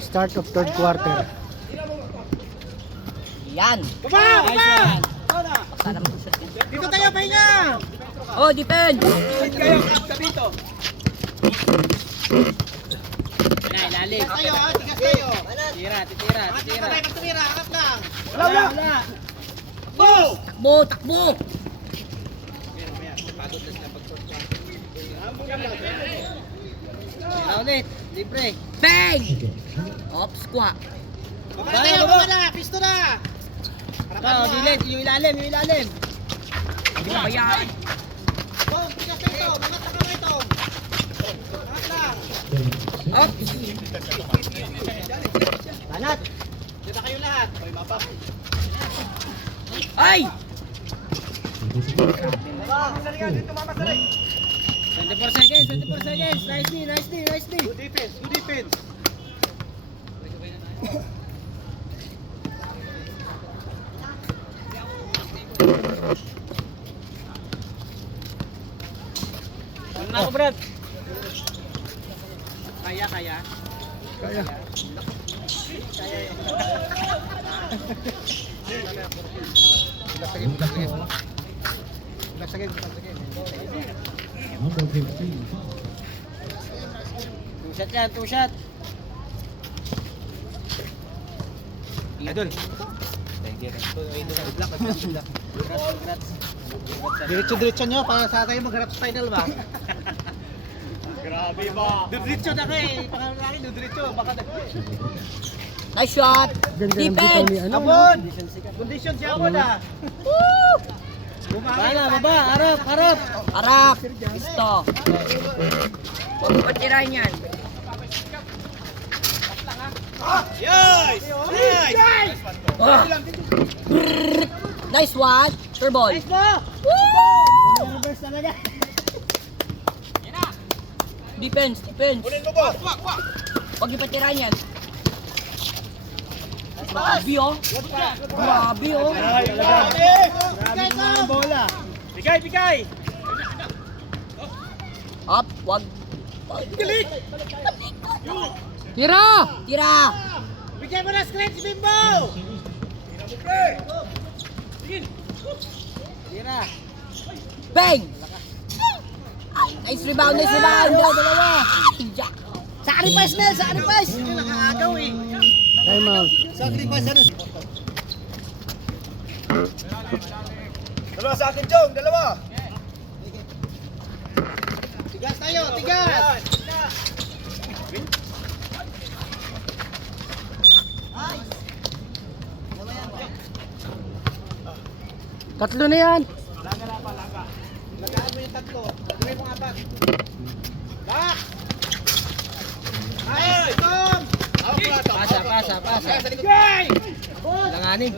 Start of third quarter. Yan. Baba! Baba! Sana mag-shoot yan. Dito tayo, pahinga! Oh, defend! Sit kayo, sa dito. Ilalim. Tigas tayo, ha? Tigas tayo. Tira, titira, Angat titira. lang, pagtumira, angat lang. Wala. Go! Takbo, takbo! Tira ulit. Libre. Bang! Op, squat. Baba na tayo, baba na, pisto na. Oh, dilit. Yung ilalim, yung ilalim. Hindi mo kayaan. Tong, tigas tayo, angat na kamay, Tong. Angat lang. Op! Banat. Dito kayo lahat. Hoy, mapap. Ay! Masalingan, dito mamasaling. 24 seconds, 24 seconds. Nicely, nicely, nicely. Good defense, good defense. Ano na ako, Brad? Kaya, kaya. Kaya. Two shot yan, two shot. Idol. Diretso-diretso nyo para sa tayo magharap sa final ba? Grabe ba? Diretso na kayo. Pangalan natin, diretso. Baka Nice shot. Ganda ng bitaw ni Defense. ano. Abon! Condition siya abon ah. Woo! Bumangin Baba, baba. Harap, harap. Harap. Gusto. Huwag mo patirahin yan. Yes! Nice! Ah. Nice one. Sure ball. Nice mo! Woo! Reverse talaga. Defense, defense. Kunin mo boss! Huwag ipatirahin yan. Grabe oh. Grabe oh. Grabe! Grabe mga bola. Bigay, bigay! Up, wag. Galit! Tira! Tira! Bigay mo na scratch, Bimbo! Tira! Bang! Nice rebound, nice rebound. Dalawa. Sacrifice, Mel, sacrifice. Hindi nakakagaw eh. Time out. Sacrifice ano? Dalawa sa akin, Jong! Dalawa! Tigas tayo! Tigas! Tatlo na yan. Lagaan mo yung tatlo. Gawin mo apat. Back! Ay! Tom! Pasa, pasa, pasa. Gay! Langanin.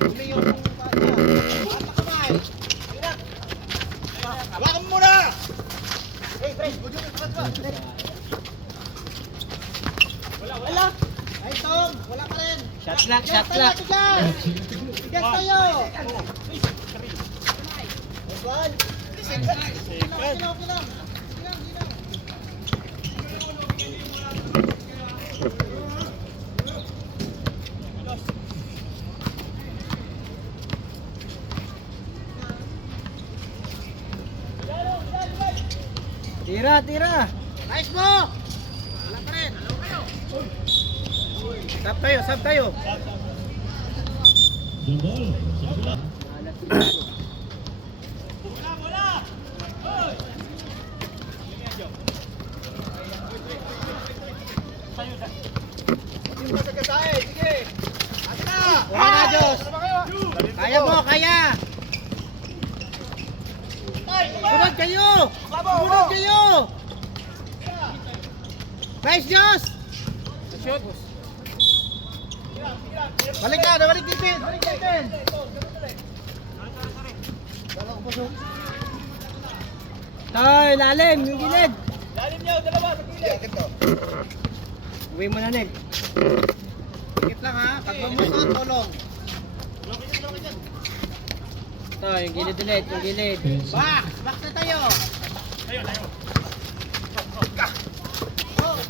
Huli yung apat kamay. Hawakan mo muna! Hey, Pres! Budyo ka ba? Wala! Ay, Tom! Wala pa rin! Shot clock, Tigas shot tayo! clock. Tigas! Tigas tayo! One. Okay lang. Tira, tira. Nice mo! Wala pa rin. Sab tayo. Sige. Wala na, Diyos. Kaya mo, kaya. Sunod kayo. Sunod kayo. Nice, Diyos. Shoot. Balik ka, balik dipin. Balik dipin. Tay, lalim, yung gilid. Lalim niyo, dalawa sa gilid. Uwi mo na, Nel. Ikit lang ha, pag lumusot, tulong. Ito, yung gilid ulit, yung gilid. Back na tayo.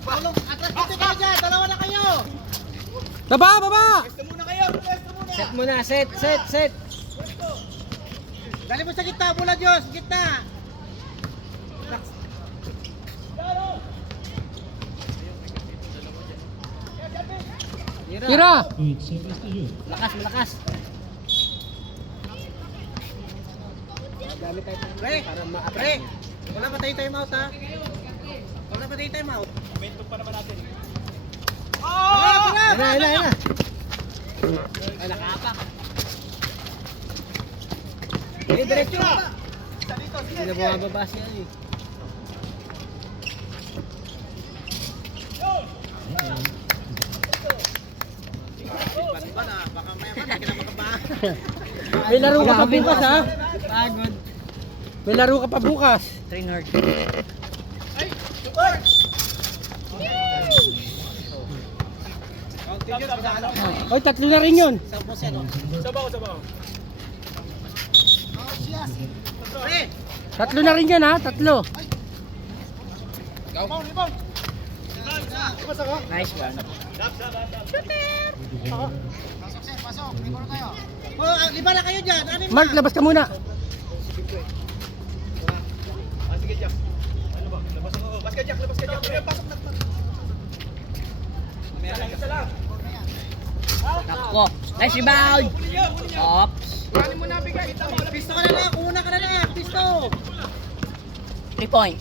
Tulong, atras dito kayo dyan. Dalawa na kayo. Baba, baba! Pwesto muna kayo. Pwesto muna. Set mo na, set. Dali mo sa gitna. Mula Diyos. Gitna. Tira! Malakas. Pre. Pre. Wala pa tayo time out ha. Wala pa tayo time out. Momentum pa naman natin. Oh! Ina. Ay, nakapak. Eh, diretso. Hindi na bumababa siya eh. Iba na. Baka maya pa. Hindi ka na makabaan. May laro ka pa bukas, ha? Pagod. May laro ka pa bukas. Train hard. Continuous. Pinaalam ko. Oy, tatlo na rin yun. Pre. Tatlo na rin yan, ha? Tatlo. Nice one. Oh, liba na kayo dyan. Ano Mark, labas ka muna. Nako. Nice rebound. Ops. Pisto ka na lang. Una ka na lang. Pisto. 3 point.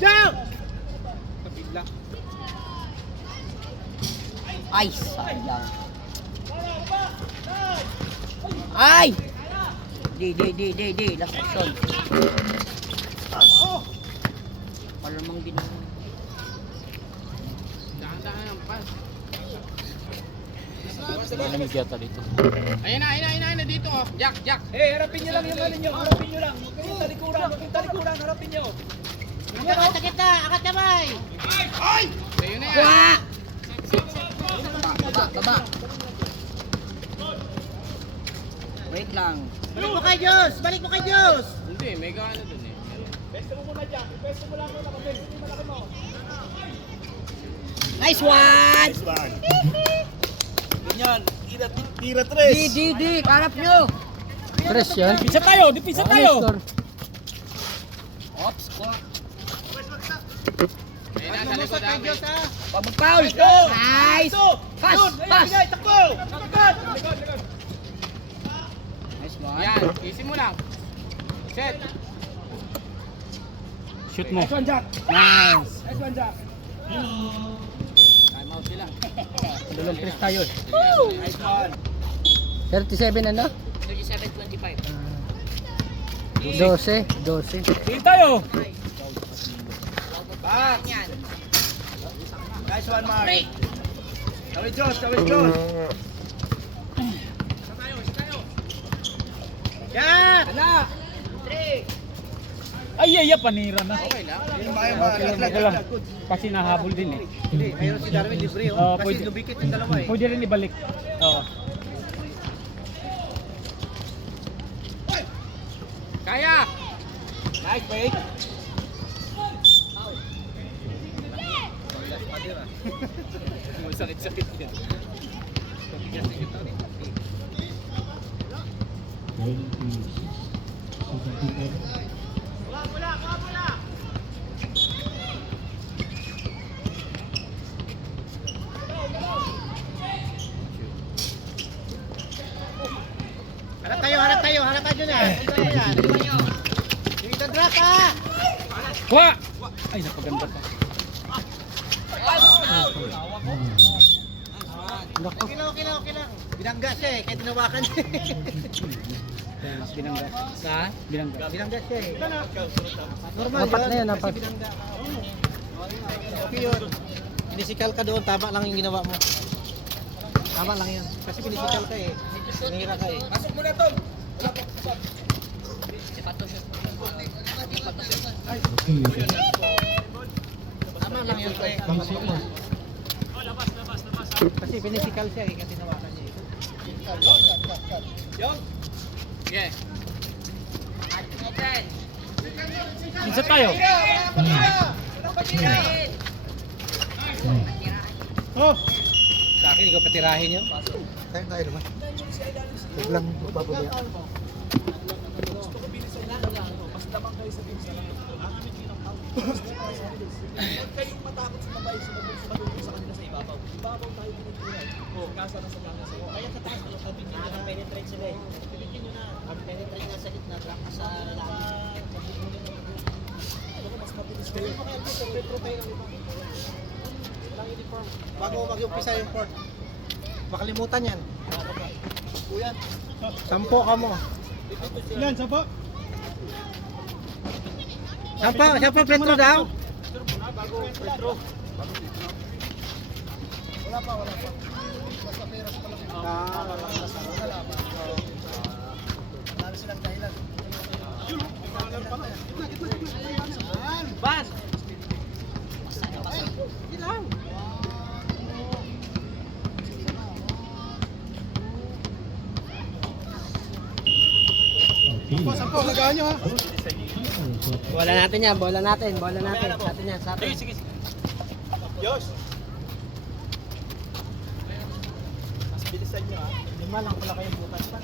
Jump! Ay, sayang. Ay! Di. Last action. Palamang ginawa. Ayun na dito oh. Jack. Harapin nyo lang. Huwag kayong talikuran. Harapin nyo. Angat sa gitna. Angat kamay. Ayun na yan. Wah! Baba. Wait lang. Balik mo kay Diyos. Hindi, may gaano dun eh. Nice one! Ganyan. Tira tres. Di. Karap nyo. Press yan. Pisa tayo, di pisa tayo. Ops, ko. Ayun na, sa likod Kay Diyos namin. ha. Pag-foul. Nice! Pass! Takbo. Nice one. Yan, easy mo lang. Set. Shoot mo. Nice. Time out sila. Dalawang press tayo. Nice one. 37 ano? 37-25. 12. Tingin tayo. Back. Yan. Nice one, Mark. Break. Tawid Diyos. Yan. Ala. 3. Ay, panira na. Okay lang. Okay lang. Kasi nahabol din eh. Hindi, mayroon si Darwin libre. Oo, Kasi pwede. lumikit yung dalawa eh. Pwede rin ibalik. Oo. Kaya! Nice, break. Sakit-sakit yan. Harap tayo na. Dito drop ha. Kwa! Ay, napaganda pa. Okay lang. Binangga siya eh, kaya tinawakan siya. Binanggas. Sa? Binanggas. Binangga siya eh. Normal Apat na yun, apat. Kasi binangga. Okay yun. Pinisikal ka doon, tama lang yung ginawa mo. Tama lang yun. Kasi pinisikal ka eh. Nahira ka eh. Pasok mo na to! Tama lang yun pre. Kasi pinisikal siya eh, kaya tinawakan niya eh. Yeah. Isa tayo. Sa akin, ikaw patirahin yun. Kaya tayo naman. Huwag lang magpapabaya. Penetrate sila eh. Penetrate nga sa gitna, drop sa lalaki. Bago mag-umpisa yung port. Makalimutan yan. Sampo ka mo. Yan, sapa. Sampo, Petro daw. Ban! Sampo, lagaan nyo ha. Bola natin yan, bola natin. Sa atin yan, sa atin. Sige. Lima lang pala kayong bukas pa.